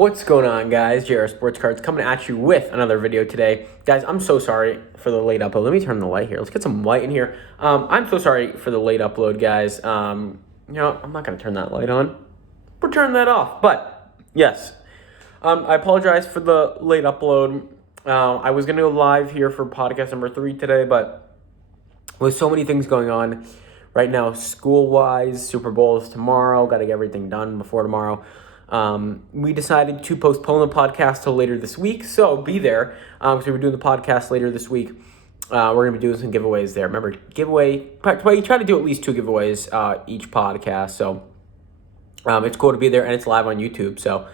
What's going on, guys? JR Sports Cards coming at you with another video today. Guys, I'm so sorry for the late upload. Let me turn the light here. Let's get some light in here. I'm so sorry for the late upload, guys. I'm not going to turn that light on. We're turning that off. But, yes, I apologize for the late upload. I was going to go live here for podcast number 3 today, but with so many things going on right now, school-wise, Super Bowl is tomorrow. Got to get everything done before tomorrow. We decided to postpone the podcast till later this week, so be there. So we're doing the podcast later this week. We're going to be doing some giveaways there. Remember, we try to do at least 2 giveaways each podcast, so it's cool to be there, and it's live on YouTube. So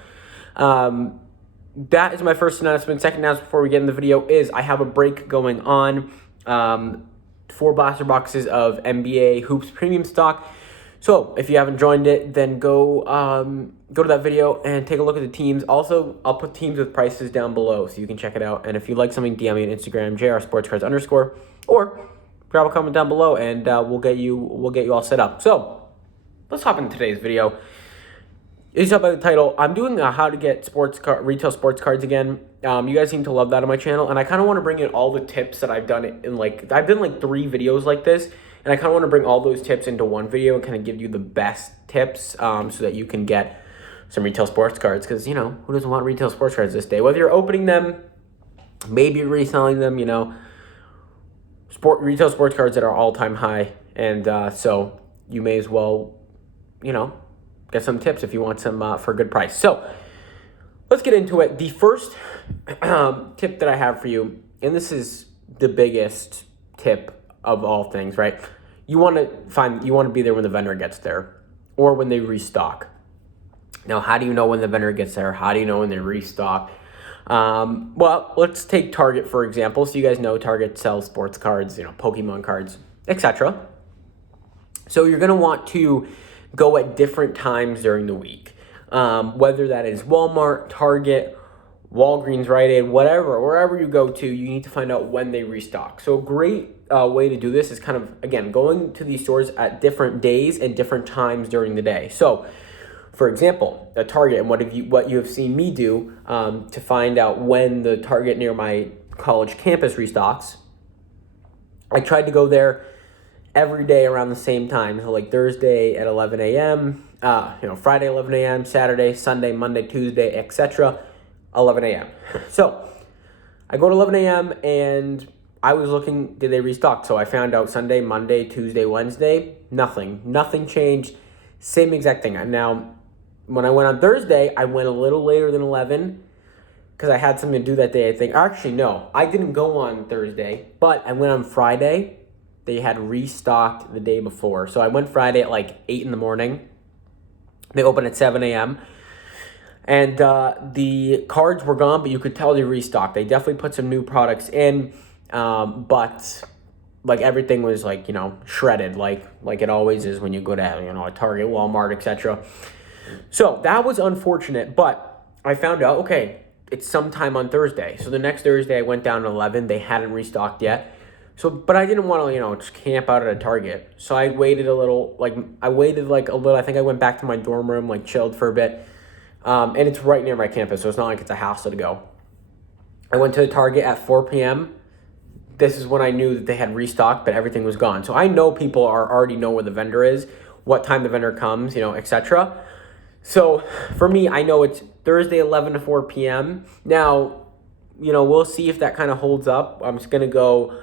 that is my first announcement. Second announcement before we get in the video is I have a break going on. 4 blaster boxes of NBA Hoops Premium stock. So if you haven't joined it, then go to that video and take a look at the teams. Also, I'll put teams with prices down below so you can check it out. And if you like something, DM me on Instagram, JRSportsCards_, or grab a comment down below and we'll get you all set up. So let's hop into today's video. As you saw by the title, I'm doing how to get retail sports cards again. You guys seem to love that on my channel, and I kind of want to bring in all the tips that I've done I've done 3 videos like this. And I kind of want to bring all those tips into one video and kind of give you the best tips so that you can get some retail sports cards. Because, who doesn't want retail sports cards this day? Whether you're opening them, maybe reselling them, retail sports cards that are all-time high. And so you may as well, get some tips if you want some for a good price. So let's get into it. The first tip that I have for you, and this is the biggest tip of all things, right? You want to be there when the vendor gets there or when they restock. Now, how do you know when the vendor gets there? How do you know when they restock? Well, let's take Target, for example. So you guys know Target sells sports cards, Pokemon cards, etc. So you're going to want to go at different times during the week, whether that is Walmart, Target, Walgreens, Rite Aid, wherever you go to, you need to find out when they restock. So a great way to do this is kind of, again, going to these stores at different days and different times during the day. So, for example, at Target, and what you have seen me do to find out when the Target near my college campus restocks, I tried to go there every day around the same time. So like Thursday at 11 a.m., Friday 11 a.m., Saturday, Sunday, Monday, Tuesday, etc., 11 a.m. So I go to 11 a.m. and I was looking, did they restock? So I found out Sunday, Monday, Tuesday, Wednesday, nothing changed. Same exact thing. Now, when I went on Thursday, I went a little later than 11 because I had something to do that day, I think. Actually, no, I didn't go on Thursday, but I went on Friday. They had restocked the day before. So I went Friday at 8 in the morning. They opened at 7 a.m. And the cards were gone, but you could tell they restocked. They definitely put some new products in, but everything was shredded, like it always is when you go to a Target, Walmart, etc. So that was unfortunate, but I found out, okay, it's sometime on Thursday. So the next Thursday I went down to 11. They hadn't restocked yet. So, but I didn't want to, just camp out at a Target. So I waited a little. I think I went back to my dorm room, chilled for a bit. And it's right near my campus, so it's not like it's a hassle to go. I went to the Target at 4 p.m. This is when I knew that they had restocked, but everything was gone. So I know people already know where the vendor is, what time the vendor comes, etc. So for me, I know it's Thursday 11 to 4 p.m. Now, we'll see if that kind of holds up. I'm just going to go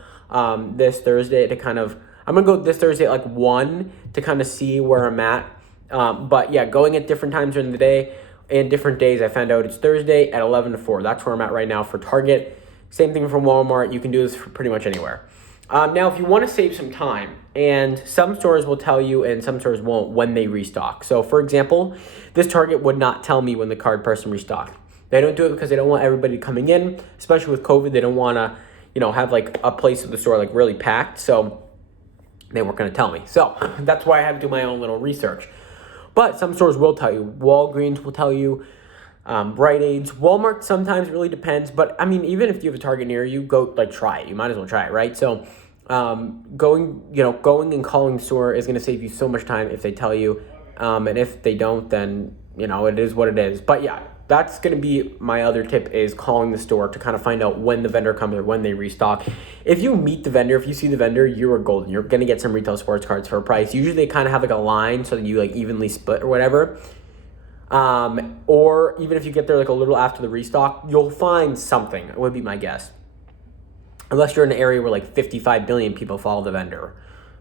this Thursday I'm going to go this Thursday at 1 to kind of see where I'm at. But yeah, going at different times during the day and different days, I found out it's Thursday at 11 to 4. That's where I'm at right now for Target. Same thing from Walmart. You can do this for pretty much anywhere. Now, if you want to save some time, and some stores will tell you and some stores won't when they restock. So, for example, this Target would not tell me when the card person restocked. They don't do it because they don't want everybody coming in, especially with COVID. They don't want to, have a place of the store really packed. So they weren't going to tell me. So that's why I had to do my own little research. But some stores will tell you. Walgreens will tell you. Rite Aids. Walmart sometimes really depends. But, even if you have a Target near you, go, try it. You might as well try it, right? So going and calling the store is going to save you so much time if they tell you. And if they don't, then, it is what it is. But, yeah, that's going to be my other tip, is calling the store to kind of find out when the vendor comes or when they restock. If you meet the vendor, if you see the vendor, you are golden. You're going to get some retail sports cards for a price. Usually they kind of have like a line so that you like evenly split or whatever. Or even if you get there like a little after the restock, you'll find something. It would be my guess. Unless you're in an area where like 55 billion people follow the vendor.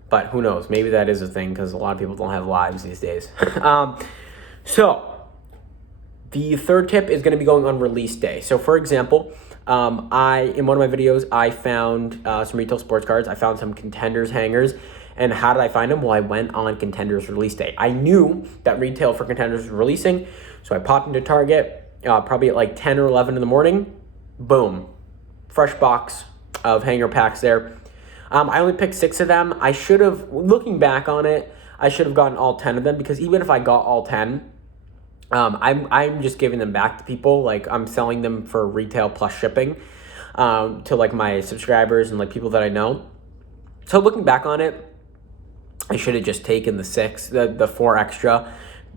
But who knows? Maybe that is a thing because a lot of people don't have lives these days. So the third tip is going to be going on release day. So for example, in one of my videos, I found some retail sports cards. I found some Contenders hangers. And how did I find them? Well, I went on Contenders release day. I knew that retail for Contenders was releasing. So I popped into Target probably at like 10 or 11 in the morning. Boom. Fresh box of hanger packs there. I only picked 6 of them. I should have, looking back on it, I should have gotten all 10 of them, because even if I got all 10, I'm just giving them back to people. Like, I'm selling them for retail plus shipping to like my subscribers and like people that I know. So looking back on it, I should have just taken the 6, the 4 extra,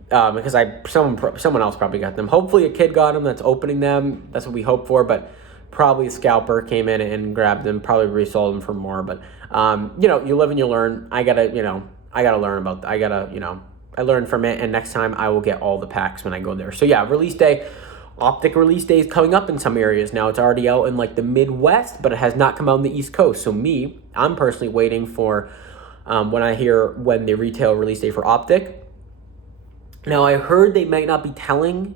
because someone else probably got them. Hopefully a kid got them that's opening them. That's what we hope for, but probably a scalper came in and grabbed them, probably resold them for more. But you live and you learn. I learned from it, and next time I will get all the packs when I go there. So yeah, release day. Optic release day is coming up in some areas now. It's already out in like the Midwest, but it has not come out on the East Coast. So I'm personally waiting for when the retail release day for Optic. Now, I heard they might not be telling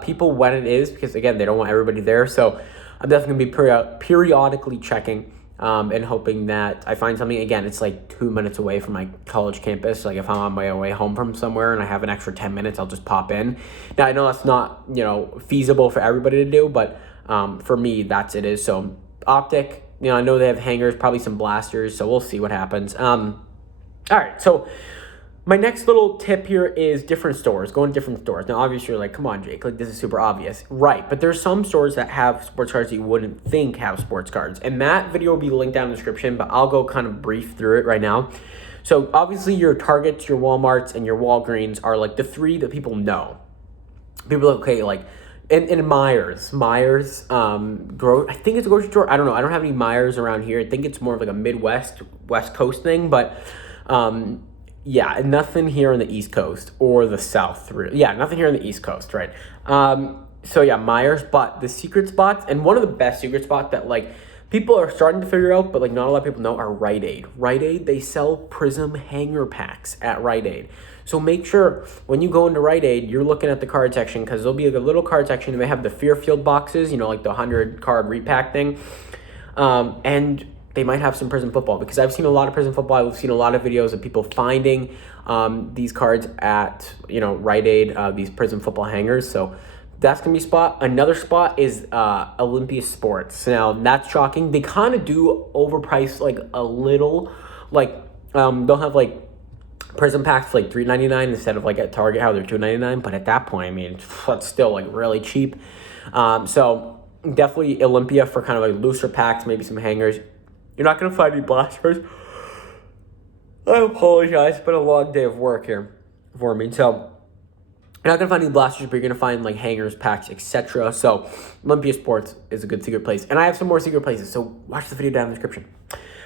people when it is, because again, they don't want everybody there. So I'm definitely going to be periodically checking and hoping that I find something. Again, it's like 2 minutes away from my college campus. Like if I'm on my way home from somewhere and I have an extra 10 minutes, I'll just pop in. Now, I know that's not, feasible for everybody to do, but for me, it is. So Optic, I know they have hangers, probably some blasters, so we'll see what happens. All right, so my next little tip here is different stores, going to different stores. Now, obviously, you're like, come on, Jake, like this is super obvious. Right, but there's some stores that have sports cards that you wouldn't think have sports cards. And that video will be linked down in the description, but I'll go kind of brief through it right now. So obviously your Targets, your Walmarts, and your Walgreens are like the 3 that people know. People are okay, like, and Myers, I think it's a grocery store. I don't know. I don't have any Myers around here. I think it's more of like a West Coast thing, but yeah, nothing here on the East Coast or the South. Yeah, nothing here on the East Coast, right? So yeah, Myers, but the secret spots, and one of the best secret spots that like people are starting to figure out, but like not a lot of people know, are Rite Aid. Rite Aid, they sell Prism hanger packs at Rite Aid. So make sure when you go into Rite Aid, you're looking at the card section, because there'll be like a little card section. They may have the Fairfield boxes, like the 100 card repack thing. And they might have some Prism football, because I've seen a lot of Prism football. I've seen a lot of videos of people finding these cards at, Rite Aid, these Prism football hangers. So that's going to be a spot. Another spot is Olympia Sports. Now, that's shocking. They kind of do overprice like a little. Like, they'll have like Prism packs for like $3.99 instead of like at Target how they're $2.99. But at that point, I mean, that's still like really cheap. So definitely Olympia for kind of like looser packs, maybe some hangers. You're not going to find any blasters. I apologize. It's been a long day of work here for me. So you're not going to find any blasters, but you're going to find like hangers, packs, etc. So Olympia Sports is a good secret place. And I have some more secret places, so watch the video down in the description.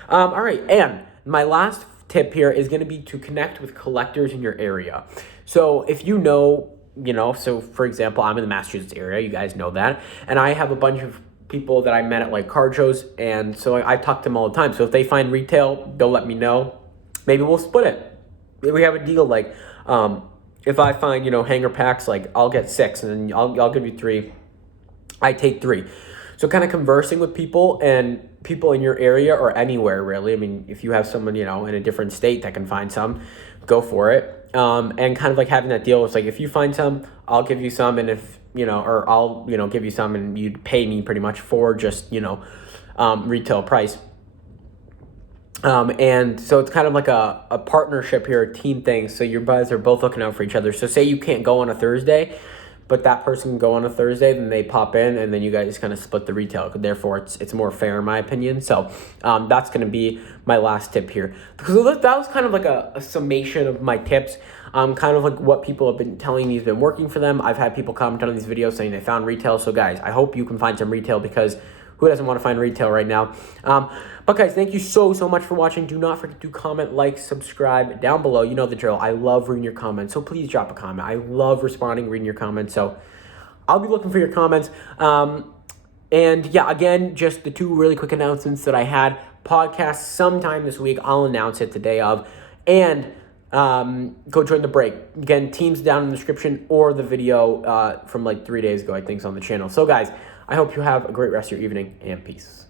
All right, and my last tip here is going to be to connect with collectors in your area. So if so for example, I'm in the Massachusetts area. You guys know that. And I have a bunch of people that I met at like card shows, and so I talk to them all the time. So if they find retail, they'll let me know. Maybe we'll split it. Maybe we have a deal like if I find hanger packs, like I'll get 6 and then I'll give you 3. I take 3. So kind of conversing with people and people in your area or anywhere really. I mean, if you have someone in a different state that can find some, go for it. And kind of like having that deal. It's like if you find some, I'll give you some, and if or I'll give you some, and you'd pay me pretty much for just retail price. And so it's kind of like a partnership here, a team thing. So your guys are both looking out for each other. So say you can't go on a Thursday, but that person can go on a Thursday, then they pop in, and then you guys kind of split the retail. Therefore, it's more fair in my opinion. So that's going to be my last tip here. So that was kind of like a summation of my tips. Kind of like what people have been telling me has been working for them. I've had people comment on these videos saying they found retail. So guys, I hope you can find some retail, because who doesn't want to find retail right now? But guys, thank you so much for watching. Do not forget to comment, like, subscribe down below. You know the drill. I love reading your comments, so please drop a comment. I love responding, reading your comments. So I'll be looking for your comments. And yeah, again, just the 2 really quick announcements that I had. Podcast sometime this week. I'll announce it the day of. And go join the break. Again, teams down in the description, or the video from like 3 days ago, I think, is on the channel. So guys, I hope you have a great rest of your evening, and peace.